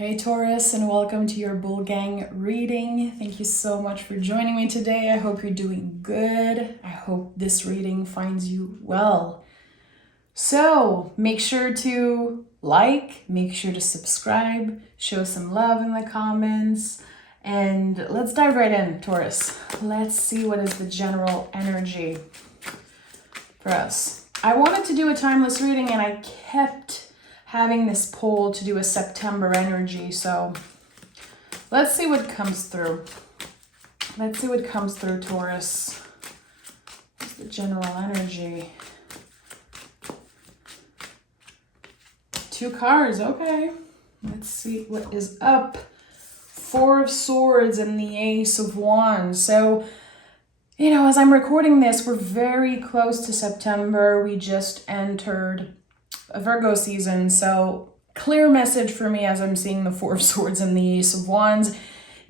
Hey Taurus, and welcome to your Bull Gang reading. Thank you so much for joining me today. I hope you're doing good. I hope this reading finds you well. So make sure to make sure to subscribe, show some love in the comments, and let's dive right in, Taurus. Let's see what is the general energy for us. I wanted to do a timeless reading and I kept having this poll to do a September energy, so let's see what comes through. Let's see what comes through, Taurus. What's the general energy? 2 cards, okay. Let's see what is up. 4 of Swords and the Ace of Wands. So, as I'm recording this, we're very close to September. We just entered a Virgo season, so clear message for me as I'm seeing the 4 of Swords and the Ace of Wands.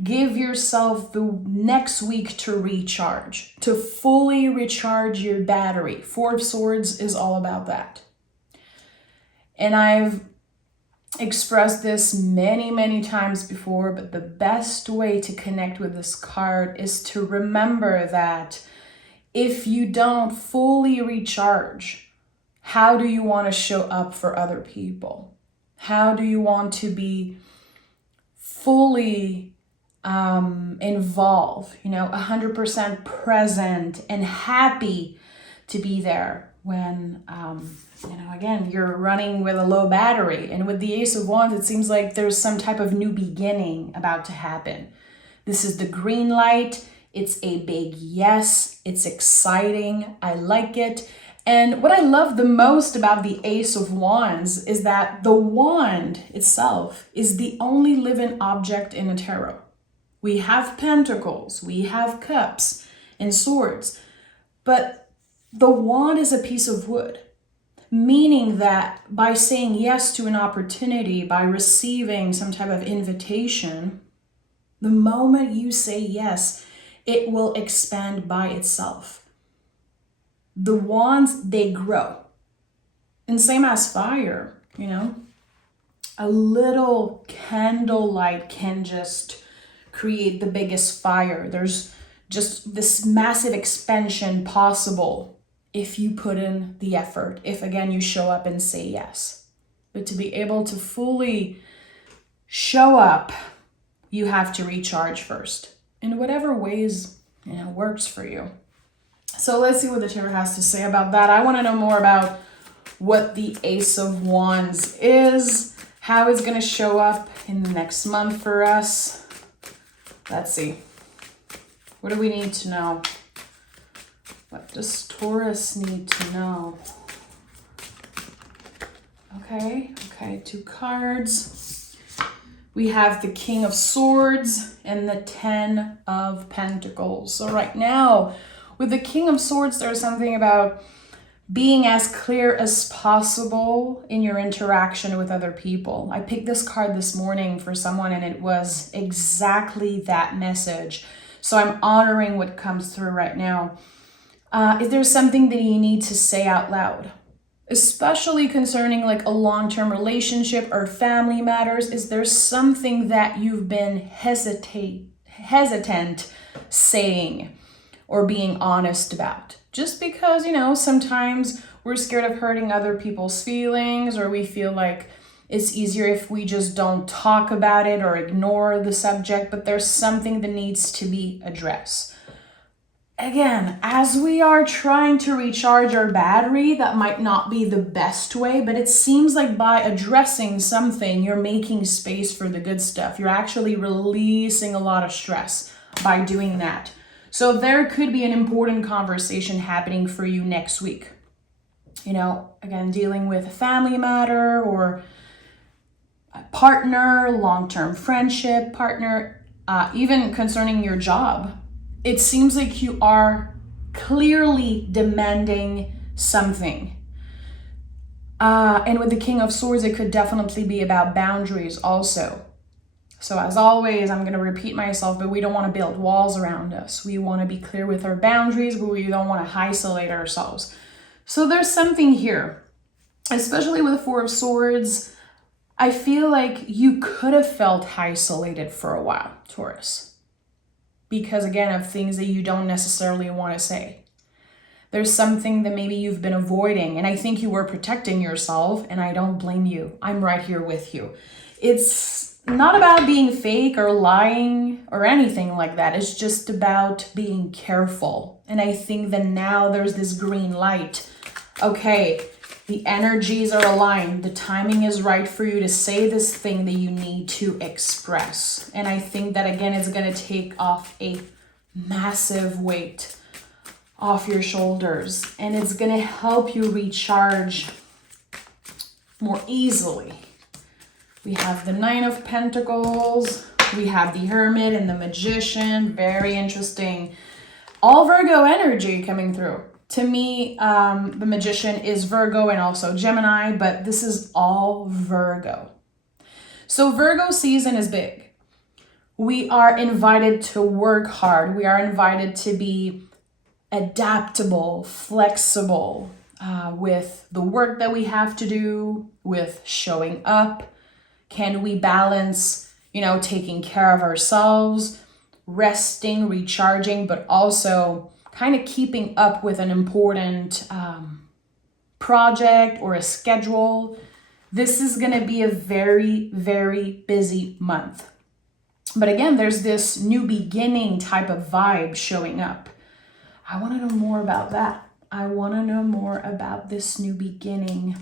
Give yourself the next week to recharge, to fully recharge your battery. 4 of Swords is all about that. And I've expressed this many times before, but the best way to connect with this card is to remember that if you don't fully recharge, how do you want to show up for other people? How do you want to be fully involved, 100% present and happy to be there when, again, you're running with a low battery. And with the Ace of Wands, it seems like there's some type of new beginning about to happen. This is the green light. It's a big yes. It's exciting. I like it. And what I love the most about the Ace of Wands is that the wand itself is the only living object in a tarot. We have pentacles, we have cups and swords, but the wand is a piece of wood, meaning that by saying yes to an opportunity, by receiving some type of invitation, the moment you say yes, it will expand by itself. The wands, they grow. And same as fire, a little candlelight can just create the biggest fire. There's just this massive expansion possible if you put in the effort, if again you show up and say yes. But to be able to fully show up, you have to recharge first in whatever ways, works for you. So let's see what the tarot has to say about that. I want to know more about what the Ace of Wands is, how it's going to show up in the next month for us. Let's see. What do we need to know? What does Taurus need to know? Okay, 2 cards. We have the King of Swords and the 10 of Pentacles. So right now, with the King of Swords, there's something about being as clear as possible in your interaction with other people. I picked this card this morning for someone and it was exactly that message. So I'm honoring what comes through right now. Is there something that you need to say out loud? Especially concerning like a long-term relationship or family matters. Is there something that you've been hesitant saying or being honest about? Just because, sometimes we're scared of hurting other people's feelings, or we feel like it's easier if we just don't talk about it or ignore the subject, but there's something that needs to be addressed. Again, as we are trying to recharge our battery, that might not be the best way, but it seems like by addressing something, you're making space for the good stuff. You're actually releasing a lot of stress by doing that. So there could be an important conversation happening for you next week. Again, dealing with a family matter or a partner, long-term friendship partner, even concerning your job. It seems like you are clearly demanding something. And with the King of Swords, it could definitely be about boundaries also. So as always, I'm going to repeat myself, but we don't want to build walls around us. We want to be clear with our boundaries, but we don't want to isolate ourselves. So there's something here, especially with the 4 of Swords. I feel like you could have felt isolated for a while, Taurus, because again, of things that you don't necessarily want to say. There's something that maybe you've been avoiding, and I think you were protecting yourself, and I don't blame you. I'm right here with you. It's not about being fake or lying or anything like that. It's just about being careful. And I think that now there's this green light. Okay, the energies are aligned. The timing is right for you to say this thing that you need to express. And I think that, again, it's going to take off a massive weight off your shoulders. And it's going to help you recharge more easily. We have the Nine of Pentacles. We have the Hermit and the Magician. Very interesting. All Virgo energy coming through. To me, the Magician is Virgo and also Gemini, but this is all Virgo. So Virgo season is big. We are invited to work hard. We are invited to be adaptable, flexible with the work that we have to do, with showing up. Can we balance, taking care of ourselves, resting, recharging, but also kind of keeping up with an important project or a schedule? This is going to be a very, very busy month. But again, there's this new beginning type of vibe showing up. I want to know more about that. I want to know more about this new beginning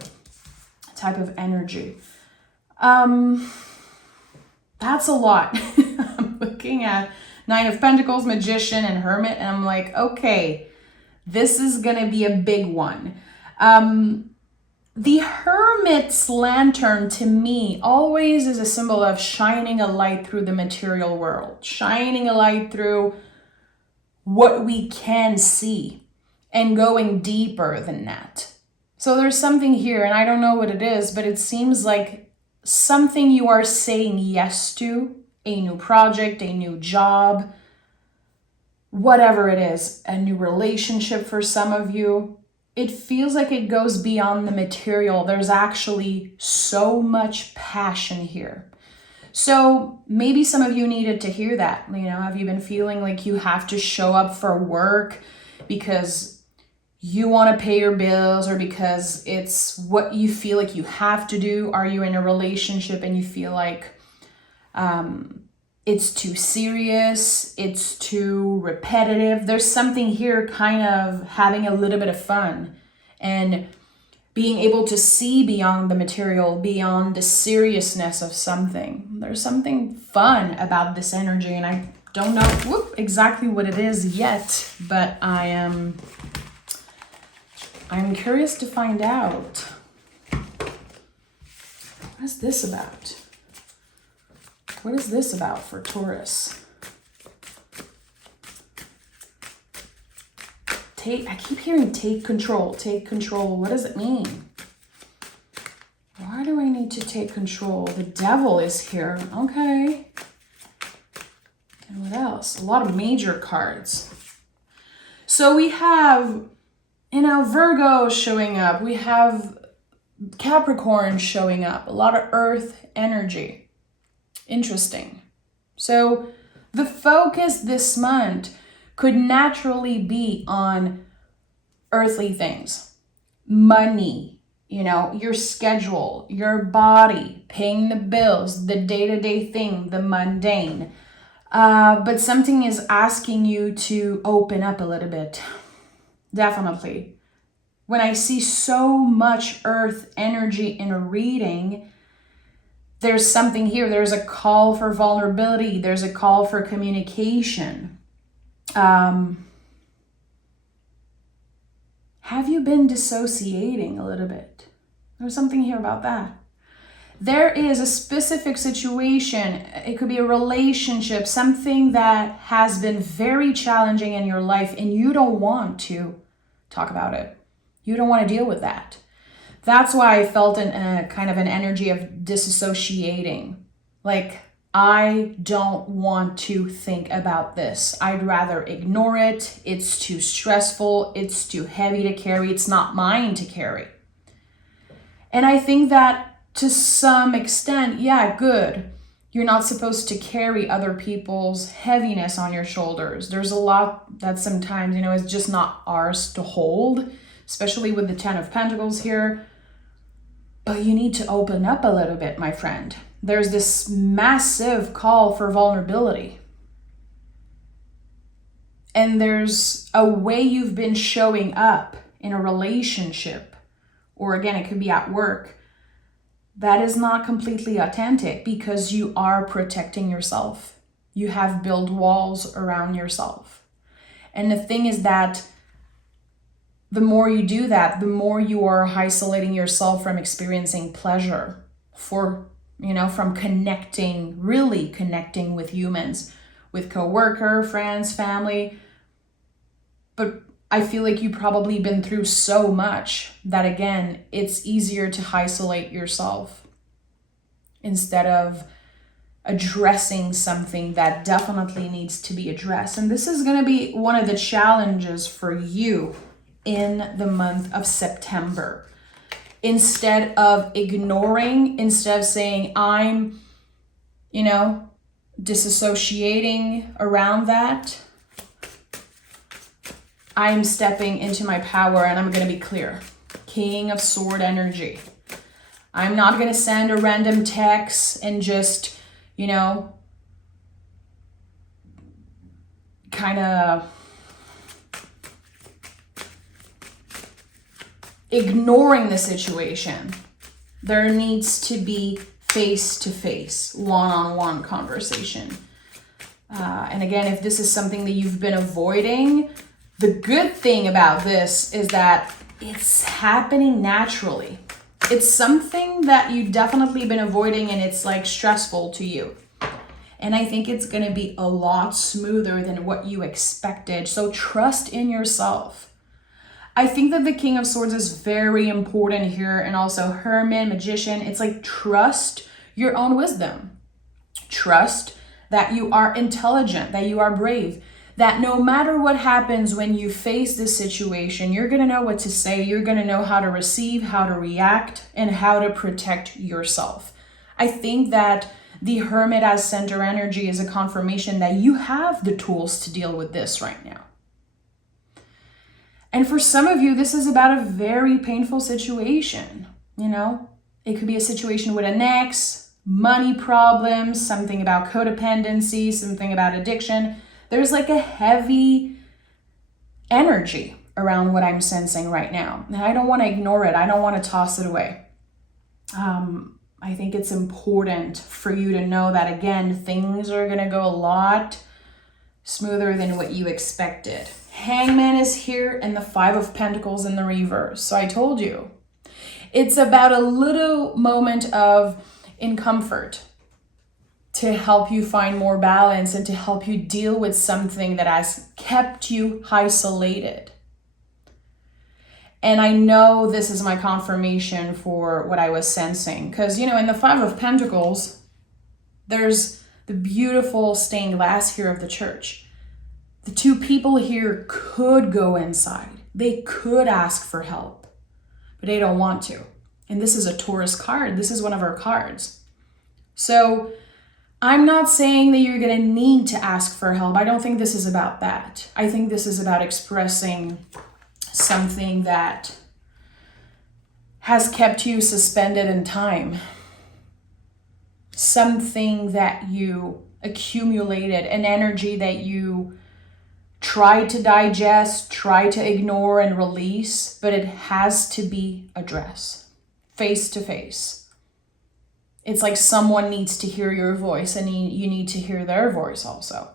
type of energy. That's a lot. I'm looking at Nine of Pentacles, Magician, and Hermit, and I'm like, okay, this is going to be a big one. The Hermit's lantern, to me, always is a symbol of shining a light through the material world, shining a light through what we can see and going deeper than that. So there's something here, and I don't know what it is, but it seems like something you are saying yes to, a new project, a new job, whatever it is, a new relationship for some of you. It feels like it goes beyond the material. There's actually so much passion here. So maybe some of you needed to hear that. Have you been feeling like you have to show up for work because you want to pay your bills or because it's what you feel like you have to do? Are you in a relationship and you feel like it's too serious, it's too repetitive? There's something here kind of having a little bit of fun and being able to see beyond the material, beyond the seriousness of something. There's something fun about this energy, and I don't know exactly what it is yet, but I'm curious to find out. What is this about? What is this about for Taurus? I keep hearing take control, take control. What does it mean? Why do I need to take control? The Devil is here. Okay. And what else? A lot of major cards. So we have, Virgo showing up. We have Capricorn showing up. A lot of earth energy. Interesting. So the focus this month could naturally be on earthly things, money, your schedule, your body, paying the bills, the day-to-day thing, the mundane. But something is asking you to open up a little bit. Definitely. When I see so much earth energy in a reading, there's something here. There's a call for vulnerability. There's a call for communication. Have you been dissociating a little bit? There's something here about that. There is a specific situation. It could be a relationship, something that has been very challenging in your life, and you don't want to talk about it. You don't want to deal with that. That's why I felt kind of an energy of disassociating. Like, I don't want to think about this. I'd rather ignore it. It's too stressful. It's too heavy to carry. It's not mine to carry. And I think that to some extent, yeah, good. You're not supposed to carry other people's heaviness on your shoulders. There's a lot that sometimes, is just not ours to hold, especially with the 10 of Pentacles here. But you need to open up a little bit, my friend. There's this massive call for vulnerability. And there's a way you've been showing up in a relationship, or again, it could be at work, that is not completely authentic because you are protecting yourself. You have built walls around yourself. And the thing is that the more you do that, the more you are isolating yourself from experiencing pleasure, from really connecting with humans, with coworker, friends, family. But I feel like you've probably been through so much that, again, it's easier to isolate yourself instead of addressing something that definitely needs to be addressed. And this is going to be one of the challenges for you in the month of September. Instead of ignoring, instead of saying, I'm, disassociating around that, I'm stepping into my power and I'm going to be clear. King of Sword energy. I'm not going to send a random text and just, kind of ignoring the situation. There needs to be face-to-face, one-on-one conversation. And again, if this is something that you've been avoiding, the good thing about this is that it's happening naturally. It's something that you've definitely been avoiding and it's like stressful to you. And I think it's going to be a lot smoother than what you expected. So trust in yourself. I think that the King of Swords is very important here, and also Hermit, Magician. It's like trust your own wisdom. Trust that you are intelligent, that you are brave, that no matter what happens when you face this situation, you're going to know what to say, you're going to know how to receive, how to react, and how to protect yourself. I think that the Hermit as center energy is a confirmation that you have the tools to deal with this right now. And for some of you, this is about a very painful situation. It could be a situation with an ex, money problems, something about codependency, something about addiction. There's like a heavy energy around what I'm sensing right now. And I don't want to ignore it. I don't want to toss it away. I think it's important for you to know that, again, things are going to go a lot smoother than what you expected. Hangman is here and the 5 of Pentacles in the reverse. So I told you, it's about a little moment of discomfort to help you find more balance and to help you deal with something that has kept you isolated. And I know this is my confirmation for what I was sensing. Because, in the 5 of Pentacles, there's the beautiful stained glass here of the church. The 2 people here could go inside. They could ask for help, but they don't want to. And this is a Taurus card. This is one of our cards. So I'm not saying that you're going to need to ask for help. I don't think this is about that. I think this is about expressing something that has kept you suspended in time. Something that you accumulated, an energy that you tried to digest, tried to ignore and release, but it has to be addressed face to face. It's like someone needs to hear your voice and you need to hear their voice also.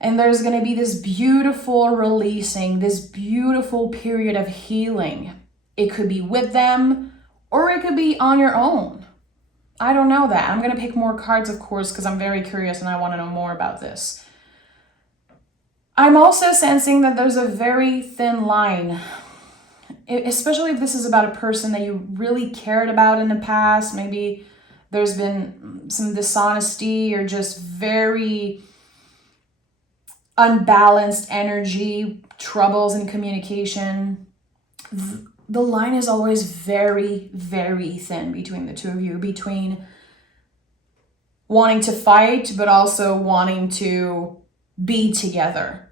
And there's going to be this beautiful releasing, this beautiful period of healing. It could be with them or it could be on your own. I don't know that. I'm going to pick more cards, of course, because I'm very curious and I want to know more about this. I'm also sensing that there's a very thin line, especially if this is about a person that you really cared about in the past. Maybe there's been some dishonesty or just very unbalanced energy, troubles in communication. the line is always very, very thin between the two of you, between wanting to fight, but also wanting to be together.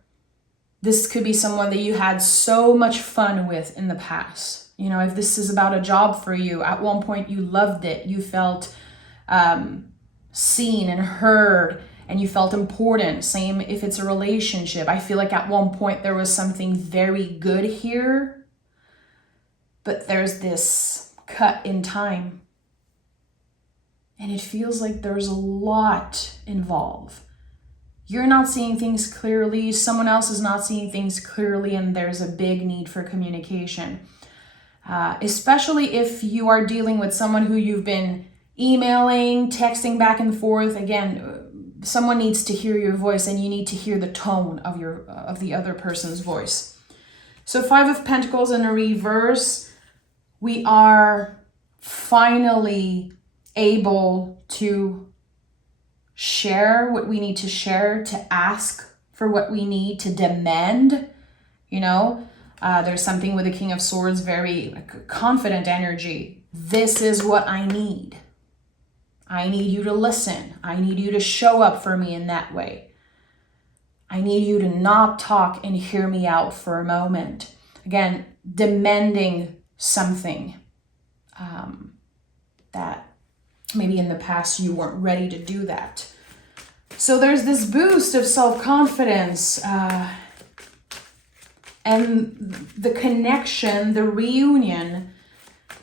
This could be someone that you had so much fun with in the past. You know, if this is about a job for you, at one point you loved it, you felt seen and heard, and you felt important. Same if it's a relationship. I feel like at one point there was something very good here, but there's this cut in time. And it feels like there's a lot involved. You're not seeing things clearly, someone else is not seeing things clearly, and there's a big need for communication. Especially if you are dealing with someone who you've been emailing, texting back and forth. Again, someone needs to hear your voice, and you need to hear the tone of the other person's voice. So 5 of Pentacles in a reverse, we are finally able to share what we need to share, to ask for what we need, to demand, you know. There's something with the King of Swords, very confident energy. This is what I need. I need you to listen. I need you to show up for me in that way. I need you to not talk and hear me out for a moment. Again, demanding something that maybe in the past you weren't ready to do that. So there's this boost of self-confidence and the connection, the reunion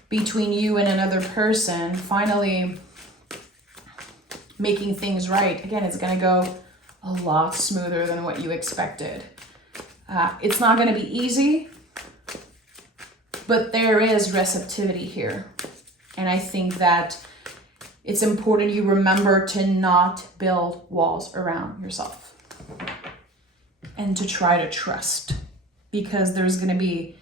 between you and another person, finally making things right. Again, it's going to go a lot smoother than what you expected. It's not going to be easy, but there is receptivity here. And I think that it's important you remember to not build walls around yourself and to try to trust, because there's going to be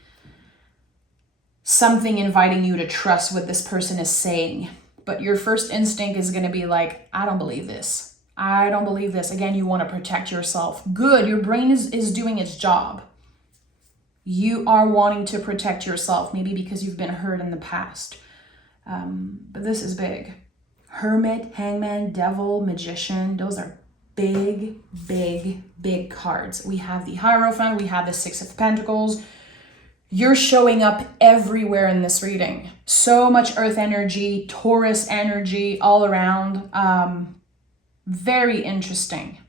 something inviting you to trust what this person is saying. But your first instinct is going to be like, I don't believe this. I don't believe this. Again, you want to protect yourself. Good. Your brain is doing its job. You are wanting to protect yourself, maybe because you've been hurt in the past. But this is big. Hermit, Hangman, Devil, Magician. Those are big, big, big cards. We have the Hierophant. We have the 6 of Pentacles. You're showing up everywhere in this reading. So much earth energy, Taurus energy all around. Very interesting.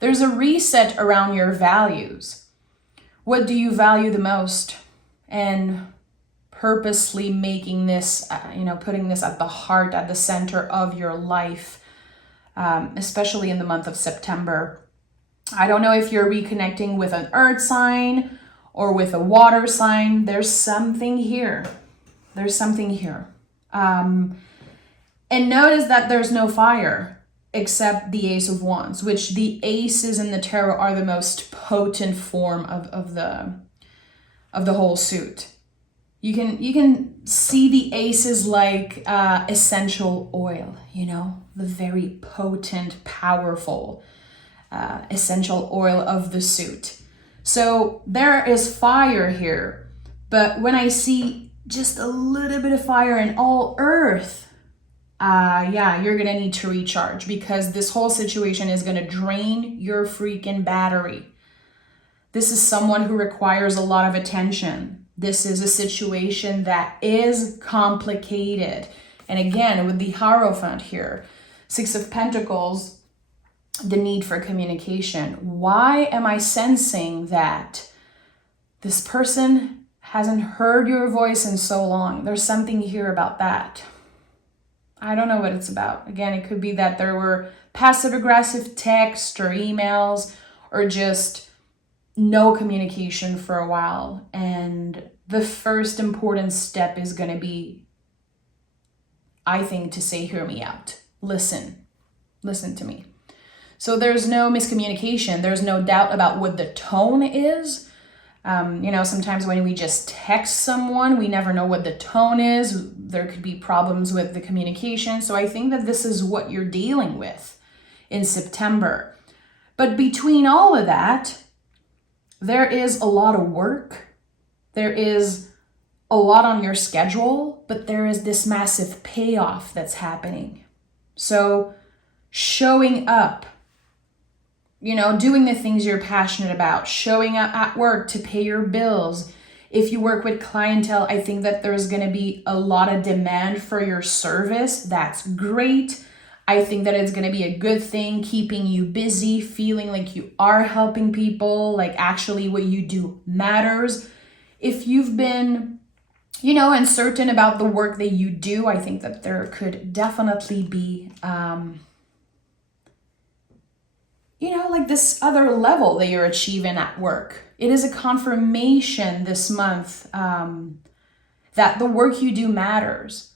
There's a reset around your values. What do you value the most? And purposely making this, putting this at the heart, at the center of your life, especially in the month of September. I don't know if you're reconnecting with an earth sign or with a water sign. There's something here. There's something here. And notice that there's no fire except the Ace of Wands, which the aces in the tarot are the most potent form of the whole suit. You can see the aces like essential oil, the very potent, powerful essential oil of the suit. So there is fire here, but when I see just a little bit of fire in all earth, you're gonna need to recharge, because this whole situation is gonna drain your freaking battery. This is someone who requires a lot of attention. This is a situation that is complicated. And again, with the Hierophant here, 6 of Pentacles, the need for communication. Why am I sensing that this person hasn't heard your voice in so long? There's something here about that. I don't know what it's about. Again, it could be that there were passive-aggressive texts or emails, or just no communication for a while. And the first important step is going to be, I think, to say, hear me out. Listen to me. So there's no miscommunication. There's no doubt about what the tone is. Sometimes when we just text someone, we never know what the tone is. There could be problems with the communication. So I think that this is what you're dealing with in September. But between all of that, there is a lot of work. There is a lot on your schedule, but there is this massive payoff that's happening. So showing up, doing the things you're passionate about, showing up at work to pay your bills. If you work with clientele, I think that there's going to be a lot of demand for your service. That's great. I think that it's going to be a good thing, keeping you busy, feeling like you are helping people, like actually what you do matters. If you've been, uncertain about the work that you do, I think that there could definitely be, like this other level that you're achieving at work. It is a confirmation this month that the work you do matters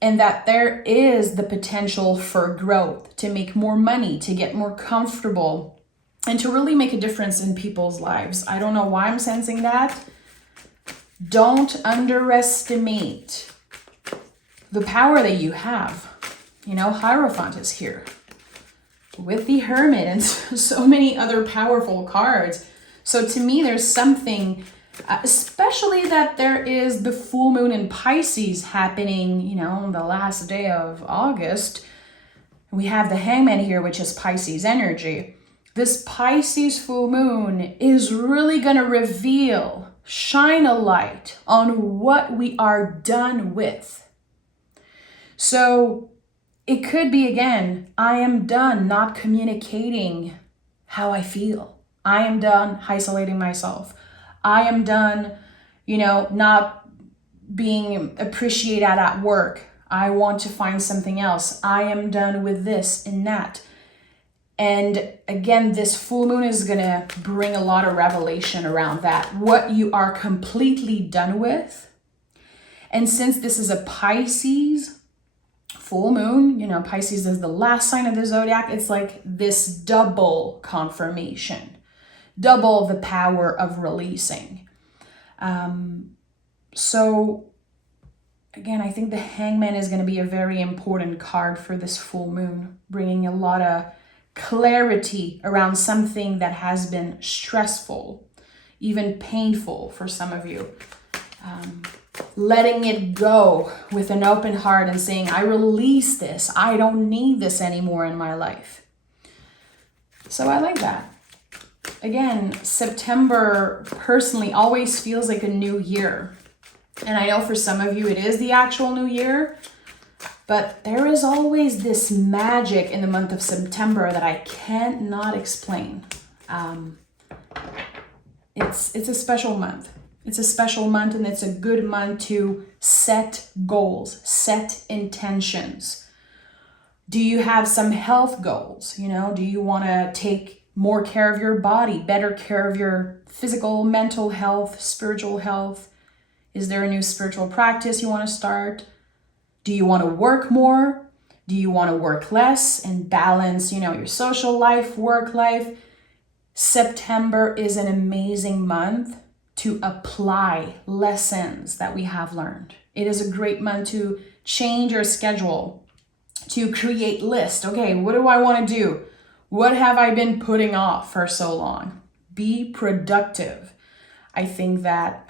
and that there is the potential for growth, to make more money, to get more comfortable, and to really make a difference in people's lives. I don't know why I'm sensing that. Don't underestimate the power that you have. Hierophant is here with the Hermit and so many other powerful cards. So to me, there's something, especially that there is the full moon in Pisces happening, the last day of August. We have the Hangman here, which is Pisces energy. This Pisces full moon is really going to shine a light on what we are done with. So it could be, again, I am done not communicating how I feel. I am done isolating myself. I am done, not being appreciated at work. I want to find something else. I am done with this and that. And again, this full moon is going to bring a lot of revelation around that, what you are completely done with. And since this is a Pisces full moon, Pisces is the last sign of the zodiac. It's like this double confirmation, double the power of releasing. So again, I think the Hangman is going to be a very important card for this full moon, bringing a lot of clarity around something that has been stressful, even painful for some of you. Letting it go with an open heart and saying, I release this. I don't need this anymore in my life. So I like that. Again, September personally always feels like a new year. And I know for some of you it is the actual new year, but there is always this magic in the month of September that I cannot explain. It's a special month. It's a special month, and it's a good month to set goals, set intentions. Do you have some health goals? Do you want to take more care of your body, better care of your physical, mental health, spiritual health? Is there a new spiritual practice you want to start? Do you want to work more? Do you want to work less and balance, your social life, work life? September is an amazing month to apply lessons that we have learned. It is a great month to change your schedule, to create lists. Okay, what do I want to do? What have I been putting off for so long? Be productive. I think that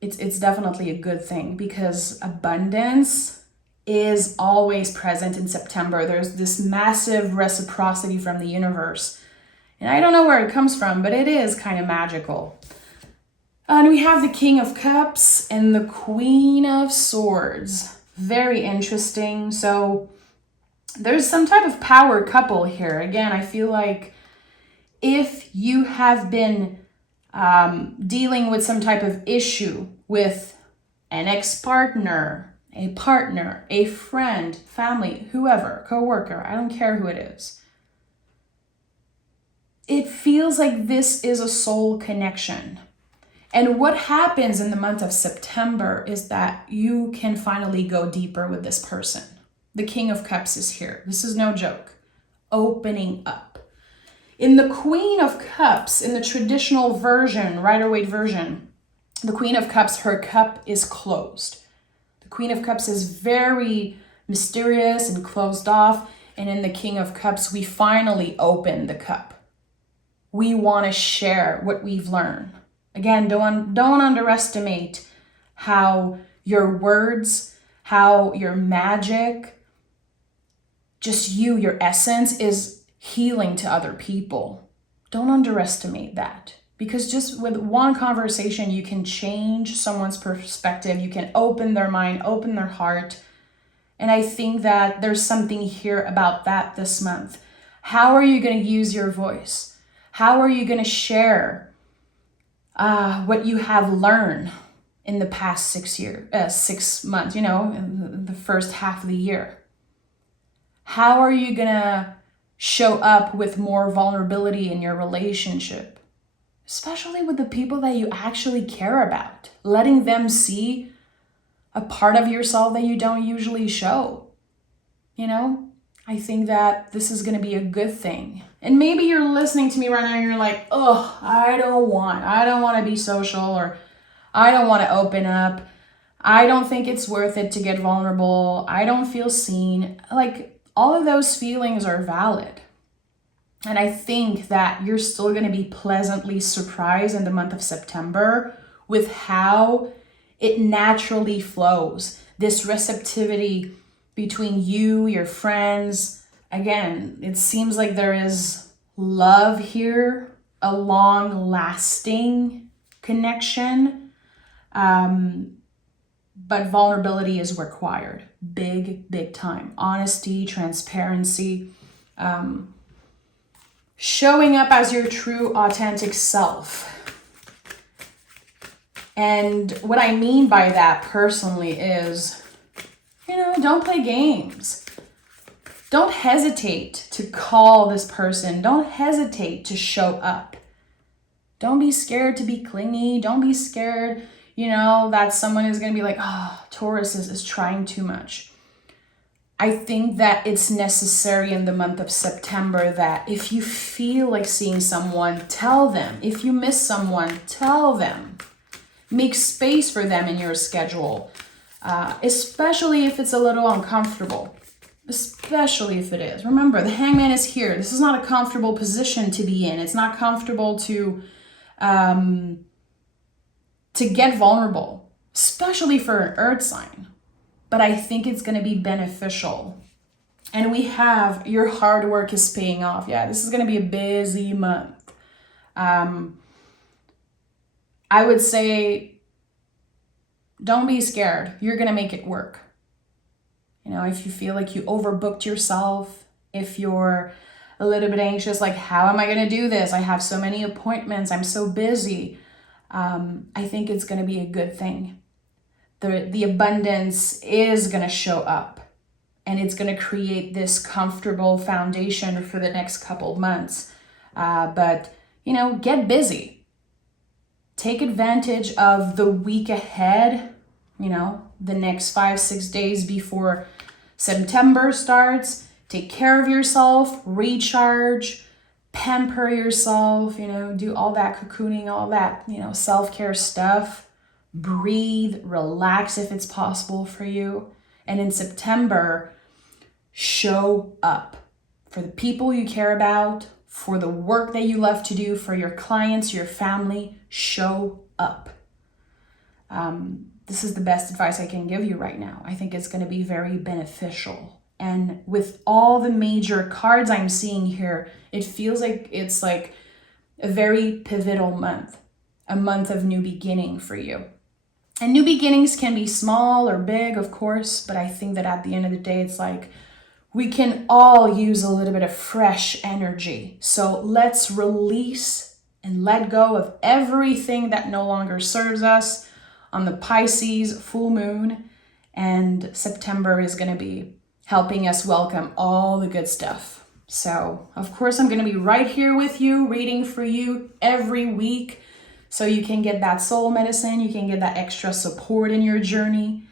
it's definitely a good thing because abundance is always present in September. There's this massive reciprocity from the universe. And I don't know where it comes from, but it is kind of magical. And we have the King of Cups and the Queen of Swords. Very interesting. So there's some type of power couple here. Again, I feel like if you have been dealing with some type of issue with an ex-partner, a partner, a friend, family, whoever, coworker, I don't care who it is. It feels like this is a soul connection. And what happens in the month of September is that you can finally go deeper with this person. The King of Cups is here. This is no joke. Opening up. In the Queen of Cups, in the traditional version, Rider-Waite version, the Queen of Cups, her cup is closed. The Queen of Cups is very mysterious and closed off. And in the King of Cups, we finally open the cup. We want to share what we've learned. Again, don't underestimate how your words, how your magic, just you, your essence is healing to other people. Don't underestimate that, because just with one conversation, you can change someone's perspective. You can open their mind, open their heart. And I think that there's something here about that this month. How are you going to use your voice? How are you going to share what you have learned in the past 6 months, in the first half of the year? How are you going to show up with more vulnerability in your relationship? Especially with the people that you actually care about, letting them see a part of yourself that you don't usually show. I think that this is going to be a good thing. And maybe you're listening to me right now and you're like, oh, I don't want to be social, or I don't want to open up. I don't think it's worth it to get vulnerable. I don't feel seen. Like, all of those feelings are valid. And I think that you're still going to be pleasantly surprised in the month of September with how it naturally flows. This receptivity between you, your friends. Again, it seems like there is love here, a long-lasting connection. But vulnerability is required. Big time. Honesty, transparency. Showing up as your true, authentic self. And what I mean by that personally is, don't play games. Don't hesitate to call this person. Don't hesitate to show up. Don't be scared to be clingy. Don't be scared, that someone is going to be like, oh, Taurus is trying too much. I think that it's necessary in the month of September that if you feel like seeing someone, tell them. If you miss someone, tell them. Make space for them in your schedule, especially if it's a little uncomfortable, especially if it is. Remember, the Hangman is here. This is not a comfortable position to be in. It's not comfortable to get vulnerable, especially for an earth sign. But I think it's going to be beneficial. And we have your hard work is paying off. Yeah, this is going to be a busy month. I would say, don't be scared. You're going to make it work. If you feel like you overbooked yourself, if you're a little bit anxious, like, how am I going to do this? I have so many appointments. I'm so busy. I think it's going to be a good thing. The abundance is going to show up, and it's going to create this comfortable foundation for the next couple of months. But get busy. Take advantage of the week ahead, the next 5-6 days before September starts. Take care of yourself, recharge, pamper yourself, do all that cocooning, all that, self-care stuff. Breathe, relax if it's possible for you. And in September, show up for the people you care about, for the work that you love to do, for your clients, your family. Show up. This is the best advice I can give you right now. I think it's going to be very beneficial. And with all the major cards I'm seeing here, it feels like it's like a very pivotal month, a month of new beginning for you. And new beginnings can be small or big, of course, but I think that at the end of the day, it's like we can all use a little bit of fresh energy. So let's release and let go of everything that no longer serves us on the Pisces full moon. And September is going to be helping us welcome all the good stuff. So, of course, I'm going to be right here with you, reading for you every week. So you can get that soul medicine, you can get that extra support in your journey.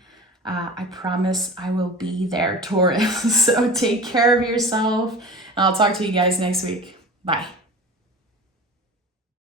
I promise I will be there, Taurus. So take care of yourself, and I'll talk to you guys next week. Bye.